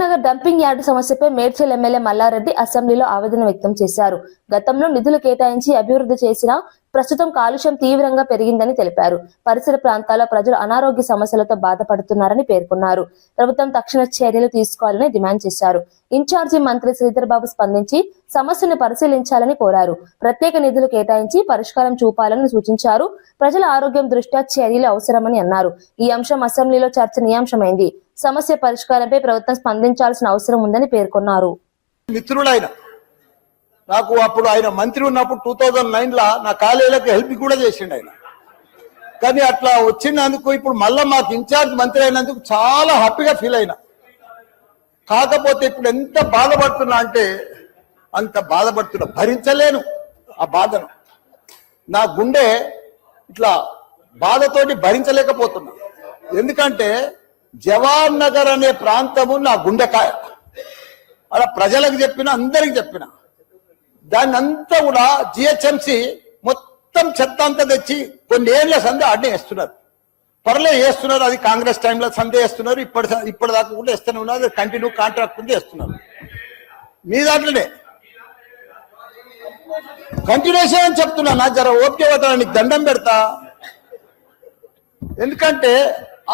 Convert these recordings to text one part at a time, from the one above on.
Nagar dumping yard సమస్యపై Medchal MLA Mallareddy అసెంబ్లీలో ఆవేదన వ్యక్తం చేశారు. గతంలో నిధులు కేటాయించి అభివృద్ధి చేసినా ప్రస్తుతం కాలుష్యం తీవ్రంగా పెరిగిందని తెలిపారు. పరిసర ప్రాంతాల్లో ప్రజలు అనారోగ్య సమస్యలతో బాధపడుతున్నారని పేర్కొన్నారు. ప్రభుత్వం తక్షణ చర్యలు తీసుకోవాలని డిమాండ్ చేశారు. ఇన్ఛార్జి మంత్రి శ్రీధర్ బాబు స్పందించి సమస్యను పరిశీలించాలని కోరారు. ప్రత్యేక నిధులు కేటాయించి పరిష్కారం చూపాలని సూచించారు. ప్రజల ఆరోగ్యం దృష్ట్యా చర్యలు అవసరమని అన్నారు. ఈ అంశం అసెంబ్లీలో చర్చనీయాంశమైంది. సమస్య పరిష్కారంపై ప్రభుత్వం స్పందించాల్సిన అవసరం ఉందని పేర్కొన్నారు. మిత్రులైన నాకు అప్పుడు ఆయన మంత్రి ఉన్నప్పుడు 2009 నా కాలేజీలకు హెల్ప్ కూడా చేసిండు ఆయన. కానీ అట్లా వచ్చినందుకు ఇప్పుడు మళ్ళా మాకు ఇన్ఛార్జ్ మంత్రి అయినందుకు చాలా హ్యాపీగా ఫీల్ అయినా. కాకపోతే ఇప్పుడు ఎంత బాధపడుతున్నా అంటే అంత బాధపడుతున్నా, భరించలేను ఆ బాధను. నా గుండె ఇట్లా బాధతోటి భరించలేకపోతున్నా. ఎందుకంటే జవాన్ నగర్ అనే ప్రాంతము నా గుండెకాయ. అలా ప్రజలకు చెప్పిన, అందరికి చెప్పిన, దాన్ని అంతా కూడా జిహెచ్ఎంసి మొత్తం చెత్త అంతా తెచ్చి కొన్ని ఏళ్ల సందే అడ్డే వేస్తున్నారు. పర్లే వేస్తున్నారు, అది కాంగ్రెస్ టైంలో సందే వేస్తున్నారు, ఇప్పటిదాకా కూడా వేస్తూనే ఉన్నారు. కంటిన్యూ కాంట్రాక్ట్ ఉంది వేస్తున్నారు. మీ దాంట్లోనే కంటిన్యూషన్ అని చెప్తున్నా. నా జర ఓపిక అవుతా, నీకు దండం పెడతా. ఎందుకంటే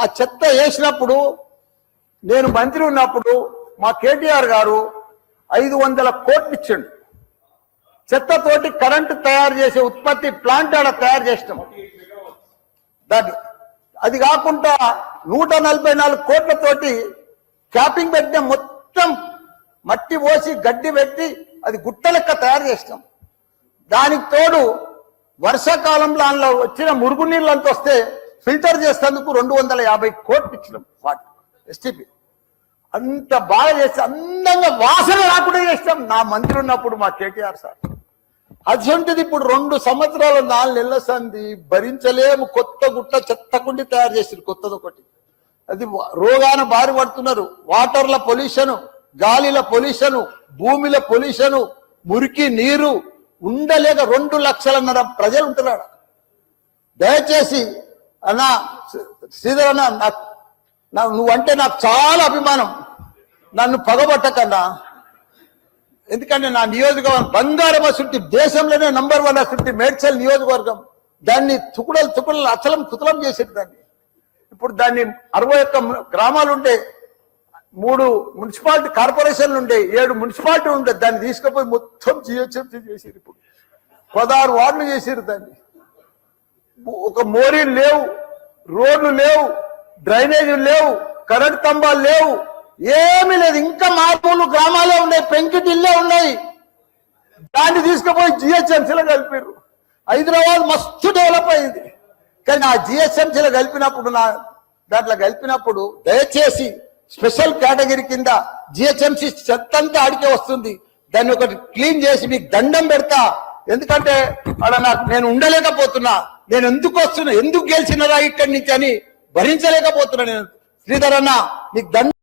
ఆ చెత్త వేసినప్పుడు నేను మంత్రి ఉన్నప్పుడు మా కేటీఆర్ గారు 500 కోట్లు ఇచ్చిండు. చెత్తతోటి కరెంటు తయారు చేసే ఉత్పత్తి ప్లాంట్ ఆడ తయారు చేసినాం. దాన్ని అది కాకుండా 144 కోట్లతోటి క్యాపింగ్ పెట్టిన, మొత్తం మట్టి పోసి గడ్డి పెట్టి అది గుట్ట లెక్క తయారు చేసినాం. దానికి తోడు వర్షాకాలంలో అందులో వచ్చిన మురుగునీళ్ళు అంత వస్తే ఫిల్టర్ చేసేందుకు 250 కోట్లు ఇచ్చినాం. వాటి ఎస్టీపీ అంత బాగా చేస్తే అందంగా వాసన రాకుండా చేస్తాం నా మంత్రి ఉన్నప్పుడు మా కేటీఆర్ సార్. అటువంటిది ఇప్పుడు 2 సంవత్సరాలు 4 నెలల సంది భరించలేము. కొత్త గుట్ట చెత్తకుండి తయారు చేసారు, కొత్తది ఒకటి. అది రోగాన బారి పడుతున్నారు. వాటర్ల పొల్యూషన్, గాలిల పొల్యూషన్, భూమిల పొల్యూషన్, మురికి నీరు ఉండలేక 2 లక్షలన్నర ప్రజలు ఉంటున్నాడు. దయచేసి అన్నా శ్రీధర్ అన్న, నువ్వంటే నాకు చాలా అభిమానం. నన్ను పగబట్టకన్నా. ఎందుకంటే నా నియోజకవర్గం బంగారం అసుంటి, దేశంలోనే నంబర్ 1 అసుంటి మేడ్చల్ నియోజకవర్గం. దాన్ని తుకుడలు అచలం కుతలం చేసేది. దాన్ని ఇప్పుడు దాన్ని 61 గ్రామాలు ఉండే, 3 మున్సిపాలిటీ కార్పొరేషన్లు ఉండే, 7 మున్సిపాలిటీ ఉండే. దాన్ని తీసుకుపోయి మొత్తం జిహెచ్ఎంసీ చేసారు. ఇప్పుడు 16 వార్డులు చేసారు. దాన్ని ఒక మోరీలు లేవు, రోడ్లు లేవు, డ్రైనేజీలు లేవు, కరెంట్ స్తంభాలు లేవు, ఏమీ లేదు. ఇంకా మామూలు గ్రామాలే ఉన్నాయి, పెంకిటిల్లే ఉన్నాయి. దాన్ని తీసుకుపోయి జిహెచ్ఎంసీలో కలిపారు. హైదరాబాద్ మస్తు డెవలప్ అయింది. కానీ ఆ జిహెచ్ఎంసీలో కలిపినప్పుడు, దాంట్లో కలిపినప్పుడు దయచేసి స్పెషల్ కేటగిరీ కింద జిహెచ్ఎంసీ చెత్తంతా ఆడికే వస్తుంది. దాన్ని ఒకటి క్లీన్ చేసి మీకు దండం పెడతా. ఎందుకంటే అక్కడ నేను ఉండలేకపోతున్నా. నేను ఎందుకు వస్తున్నా, ఎందుకు గెలిచినరా ఇక్కడి నుంచి అని భరించలేకపోతున్నా. నేను శ్రీధర్ అన్న, నీకు దండం.